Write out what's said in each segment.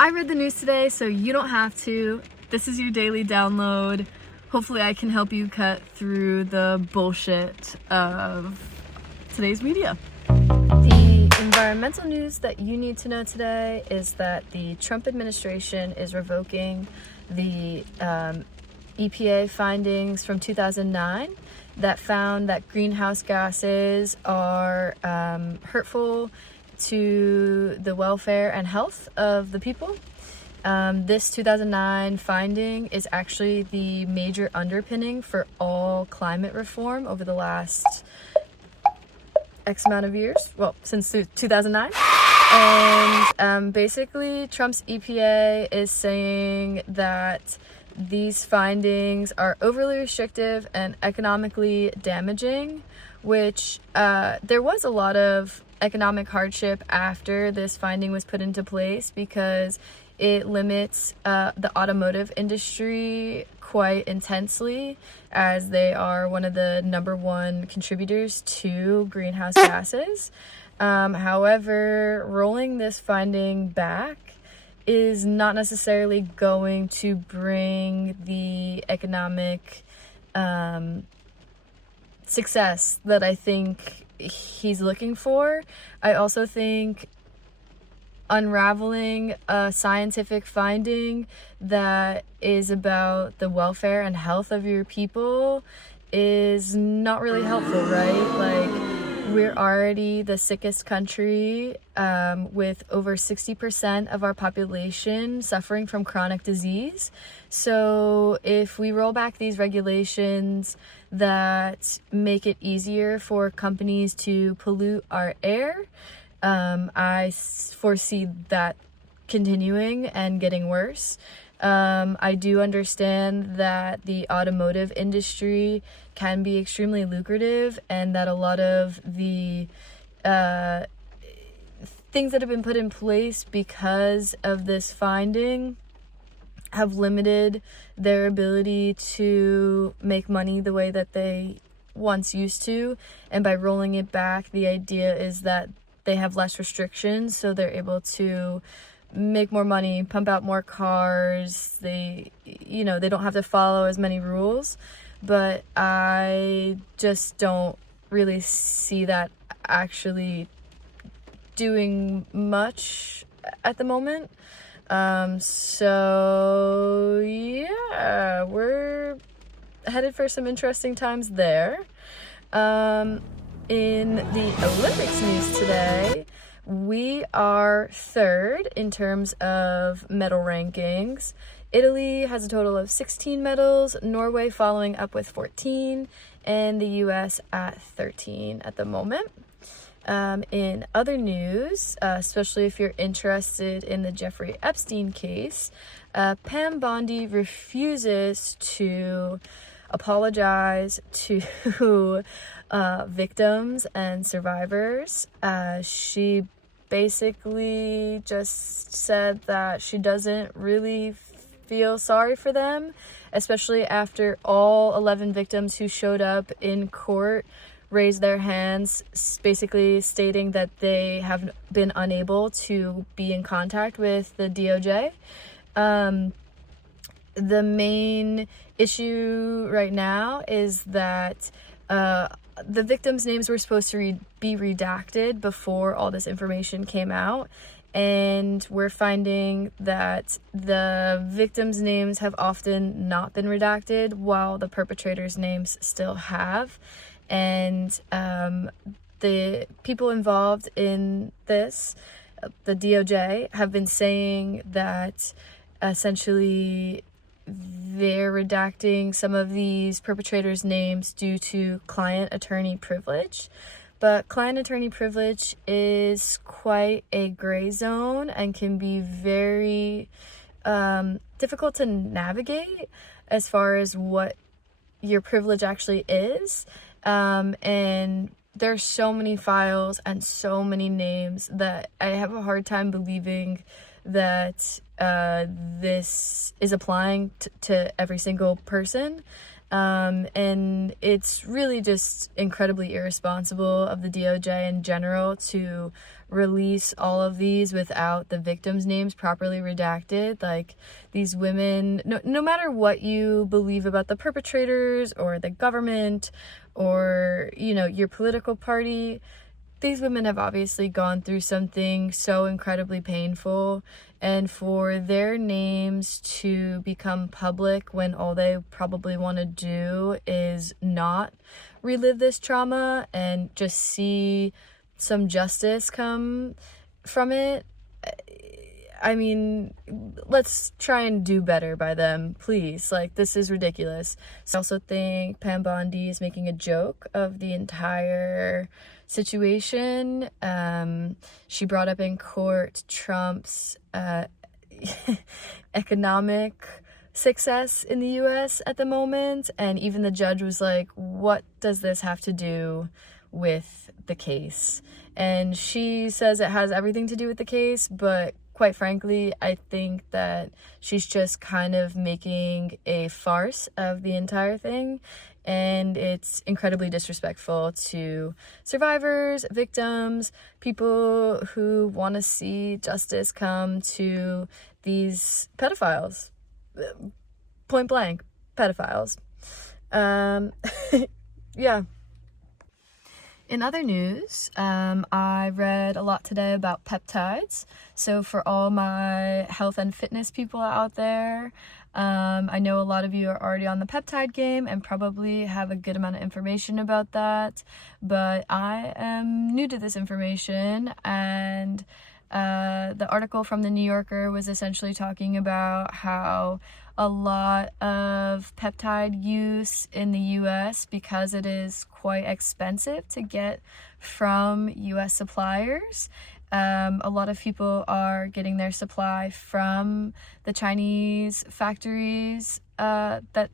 I read the news today, so you don't have to. This is your daily download. Hopefully I can help you cut through the bullshit of today's media. The environmental news that you need to know today is that the Trump administration is revoking the EPA findings from 2009 that found that greenhouse gases are hurtful to the welfare and health of the people. This 2009 finding is actually the major underpinning for all climate reform over the last X amount of years, well, since 2009. And basically, Trump's EPA is saying that these findings are overly restrictive and economically damaging, which there was a lot of economic hardship after this finding was put into place because it limits the automotive industry quite intensely, as they are one of the #1 contributors to greenhouse gases. However, rolling this finding back is not necessarily going to bring the economic success that I think he's looking for. I also think unraveling a scientific finding that is about the welfare and health of your people is not really helpful, right? Like, we're already the sickest country, with over 60% of our population suffering from chronic disease. So if we roll back these regulations that make it easier for companies to pollute our air, I foresee that continuing and getting worse. I do understand that the automotive industry can be extremely lucrative, and that a lot of the things that have been put in place because of this finding have limited their ability to make money the way that they once used to. And by rolling it back, the idea is that they have less restrictions, so they're able to make more money, pump out more cars. They don't have to follow as many rules. But I just don't really see that actually doing much at the moment. So yeah, we're headed for some interesting times there. In the Olympics news today, we are third in terms of medal rankings. Italy has a total of 16 medals, Norway following up with 14, and the US at 13 at the moment. In other news, especially if you're interested in the Jeffrey Epstein case, Pam Bondi refuses to apologize to victims and survivors. She basically just said that she doesn't really feel sorry for them, especially after all 11 victims who showed up in court raised their hands, basically stating that they have been unable to be in contact with the DOJ. The main issue right now is that the victims' names were supposed to be redacted before all this information came out, and we're finding that the victims' names have often not been redacted while the perpetrators' names still have. And the people involved in this, the DOJ, have been saying that essentially they're redacting some of these perpetrators' names due to client-attorney privilege. But client-attorney privilege is quite a gray zone and can be very difficult to navigate as far as what your privilege actually is. And there's so many files and so many names that I have a hard time believing that this is applying to every single person. And it's really just incredibly irresponsible of the DOJ in general to release all of these without the victims' names properly redacted. Like, these women, no matter what you believe about the perpetrators or the government or, you know, your political party, these women have obviously gone through something so incredibly painful, and for their names to become public when all they probably want to do is not relive this trauma and just see some justice come from it. I mean, let's try and do better by them, please. Like, this is ridiculous. So I also think Pam Bondi is making a joke of the entire situation. She brought up in court Trump's economic success in the US at the moment, and even the judge was like, what does this have to do with the case? And she says it has everything to do with the case, but quite frankly, I think that she's just kind of making a farce of the entire thing, and it's incredibly disrespectful to survivors, victims, people who want to see justice come to these pedophiles. Point blank, pedophiles. Yeah. In other news, I read a lot today about peptides. So for all my health and fitness people out there, I know a lot of you are already on the peptide game and probably have a good amount of information about that, but I am new to this information, and the article from the New Yorker was essentially talking about how a lot of peptide use in the US, because it is quite expensive to get from US suppliers. A lot of people are getting their supply from the Chinese factories that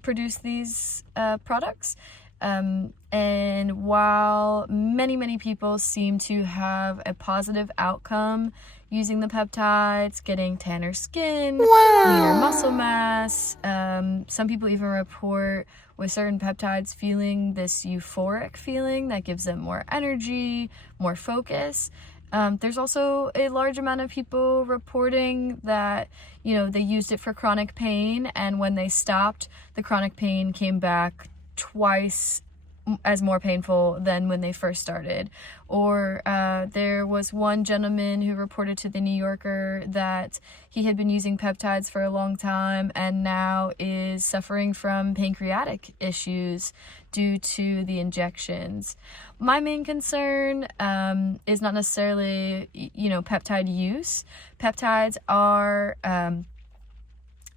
produce these products. And while many people seem to have a positive outcome using the peptides, getting tanner skin, leaner muscle mass, some people even report with certain peptides feeling this euphoric feeling that gives them more energy, more focus. There's also a large amount of people reporting that, you know, they used it for chronic pain, and when they stopped, the chronic pain came back twice as more painful than when they first started. Or there was one gentleman who reported to the New Yorker that he had been using peptides for a long time and now is suffering from pancreatic issues due to the injections. My main concern is not necessarily, you know, peptide use. Peptides are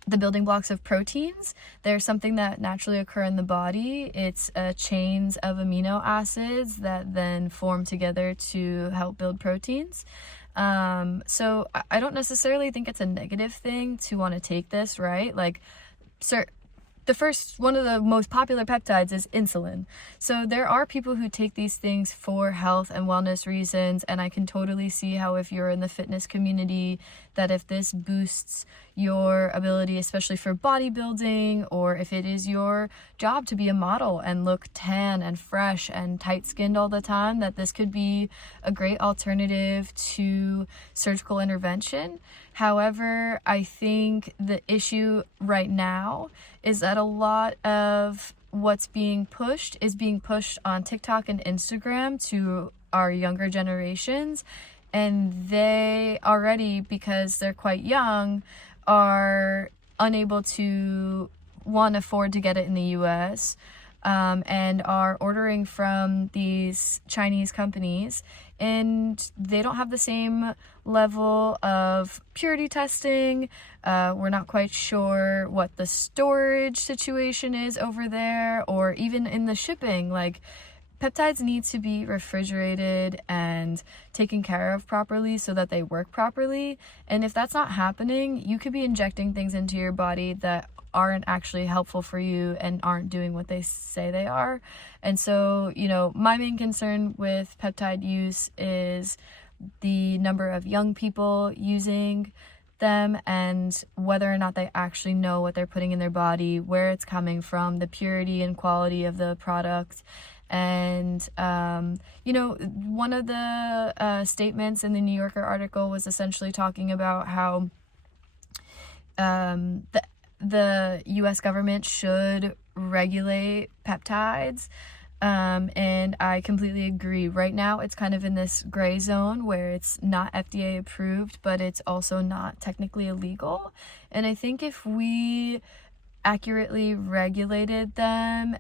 the building blocks of proteins. They're something that naturally occur in the body. It's chains of amino acids that then form together to help build proteins. So I don't necessarily think it's a negative thing to want to take this, right? Like, one of the most popular peptides is insulin. So there are people who take these things for health and wellness reasons, and I can totally see how, if you're in the fitness community, that if this boosts your ability, especially for bodybuilding, or if it is your job to be a model and look tan and fresh and tight-skinned all the time, that this could be a great alternative to surgical intervention. However, I think the issue right now is that a lot of what's being pushed is being pushed on TikTok and Instagram to our younger generations, and they already, because they're quite young, are unable to, one, afford to get it in the US, and are ordering from these Chinese companies, and they don't have the same level of purity testing. We're not quite sure what the storage situation is over there, or even in the shipping. Like, peptides need to be refrigerated and taken care of properly so that they work properly. And if that's not happening, you could be injecting things into your body that aren't actually helpful for you and aren't doing what they say they are. And so, you know, my main concern with peptide use is the number of young people using them and whether or not they actually know what they're putting in their body, where it's coming from, the purity and quality of the product. And, one of the statements in the New Yorker article was essentially talking about how the US government should regulate peptides. And I completely agree. Right now, it's kind of in this gray zone where it's not FDA approved, but it's also not technically illegal. And I think if we accurately regulated them,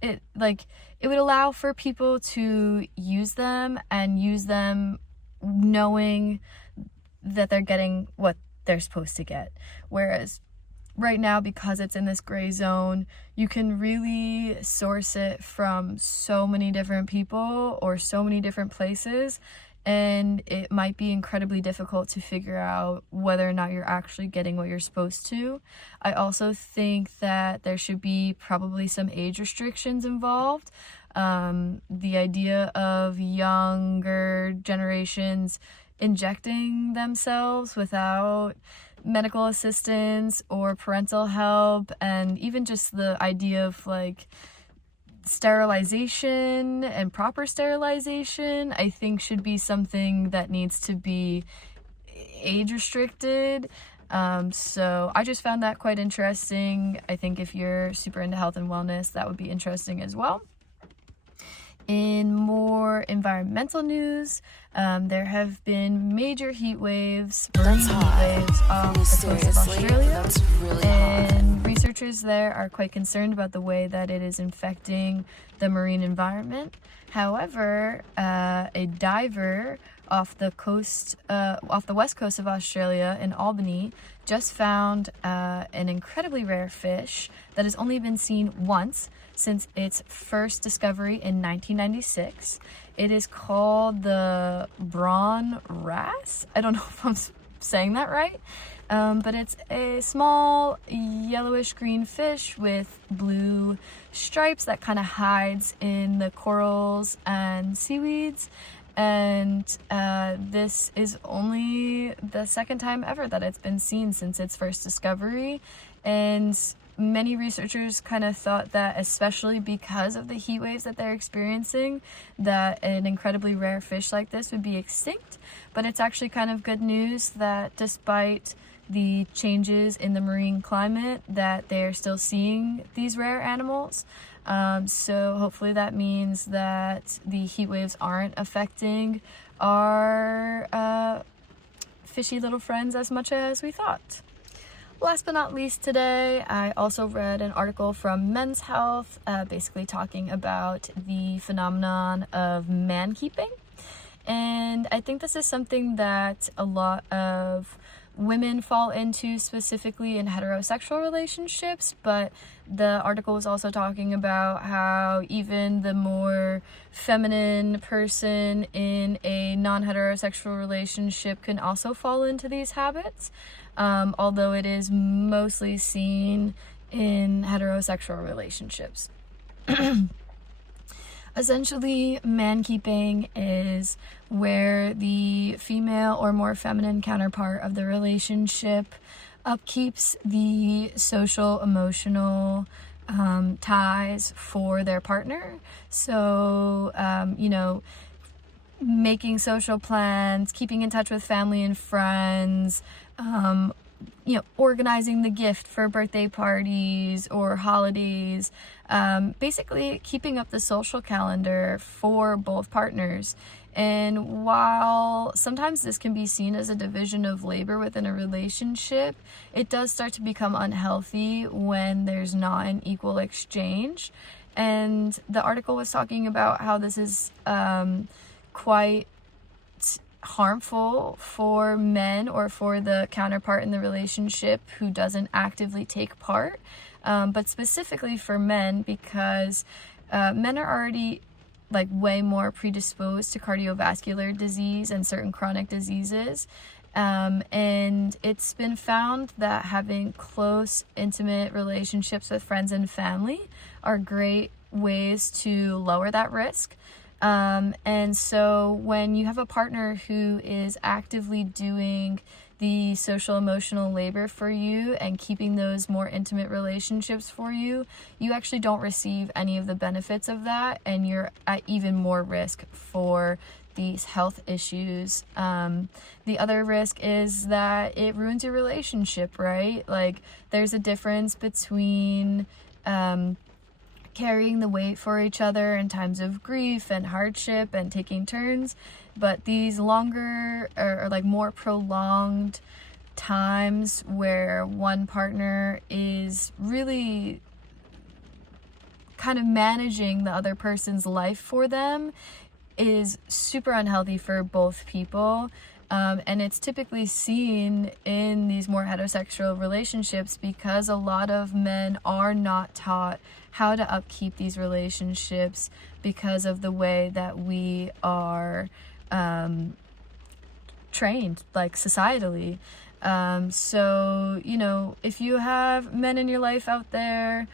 it would allow for people to use them and use them knowing that they're getting what they're supposed to get. Whereas right now, because it's in this gray zone, you can really source it from so many different people or so many different places, and it might be incredibly difficult to figure out whether or not you're actually getting what you're supposed to. I also think that there should be probably some age restrictions involved. The idea of younger generations injecting themselves without medical assistance or parental help, and even just the idea of like sterilization and proper sterilization, I think should be something that needs to be age restricted. So I just found that quite interesting. I think if you're super into health and wellness, that would be interesting as well. In more environmental news, there have been major heat waves, marine heat waves off the coast of Australia, that's really and researchers there are quite concerned about the way that it is infecting the marine environment. However, a diver off the west coast of Australia in Albany just found an incredibly rare fish that has only been seen once since its first discovery in 1996. It is called the Brawn wrasse. I don't know if I'm saying that right, but it's a small yellowish green fish with blue stripes that kind of hides in the corals and seaweeds. And this is only the second time ever that it's been seen since its first discovery. And many researchers kind of thought that, especially because of the heat waves that they're experiencing, that an incredibly rare fish like this would be extinct. But it's actually kind of good news that despite the changes in the marine climate, that they're still seeing these rare animals. So hopefully that means that the heat waves aren't affecting our fishy little friends as much as we thought. Last but not least today, I also read an article from Men's Health, basically talking about the phenomenon of man-keeping. And I think this is something that a lot of women fall into, specifically in heterosexual relationships, but the article was also talking about how even the more feminine person in a non-heterosexual relationship can also fall into these habits, although it is mostly seen in heterosexual relationships. Essentially, man-keeping is where the female or more feminine counterpart of the relationship upkeeps the social, emotional ties for their partner. So, making social plans, keeping in touch with family and friends, organizing the gift for birthday parties or holidays, basically keeping up the social calendar for both partners. And while sometimes this can be seen as a division of labor within a relationship, it does start to become unhealthy when there's not an equal exchange. And the article was talking about how this is quite harmful for men or for the counterpart in the relationship who doesn't actively take part, but specifically for men, because men are already way more predisposed to cardiovascular disease and certain chronic diseases, and it's been found that having close, intimate relationships with friends and family are great ways to lower that risk. And so when you have a partner who is actively doing the social emotional labor for you and keeping those more intimate relationships for you, you actually don't receive any of the benefits of that, and you're at even more risk for these health issues. The other risk is that it ruins your relationship, right? Like, there's a difference between carrying the weight for each other in times of grief and hardship and taking turns, but these longer or like more prolonged times where one partner is really kind of managing the other person's life for them is super unhealthy for both people. And it's typically seen in these more heterosexual relationships because a lot of men are not taught how to upkeep these relationships because of the way that we are trained, like societally. So, you know, if you have men in your life out there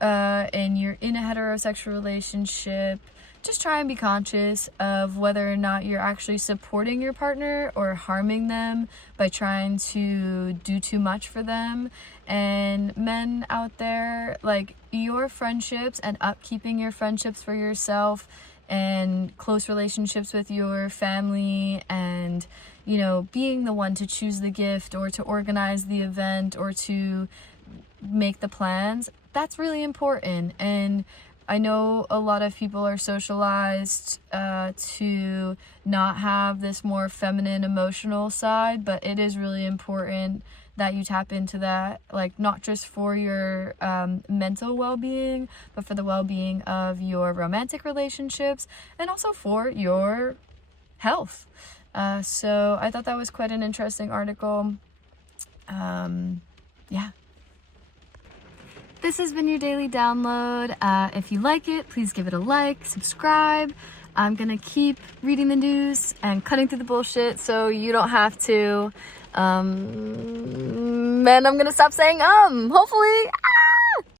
and you're in a heterosexual relationship, just try and be conscious of whether or not you're actually supporting your partner or harming them by trying to do too much for them. And men out there, like, your friendships and upkeeping your friendships for yourself and close relationships with your family and, you know, being the one to choose the gift or to organize the event or to make the plans, that's really important. And I know a lot of people are socialized to not have this more feminine emotional side, but it is really important that you tap into that, like, not just for your mental well-being, but for the well-being of your romantic relationships and also for your health. So I thought that was quite an interesting article. Yeah. This has been your daily download. If you like it, please give it a like, subscribe. I'm gonna keep reading the news and cutting through the bullshit so you don't have to. And I'm gonna stop saying hopefully.